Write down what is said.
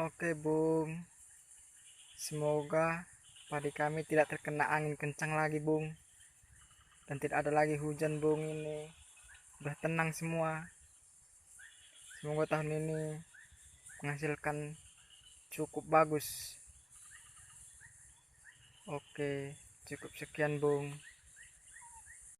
Oke, Bung. Semoga padi kami tidak terkena angin kencang lagi, Bung. Dan tidak ada lagi hujan, Bung, ini. Udah tenang semua. Semoga tahun ini menghasilkan cukup bagus. Oke, cukup sekian, Bung.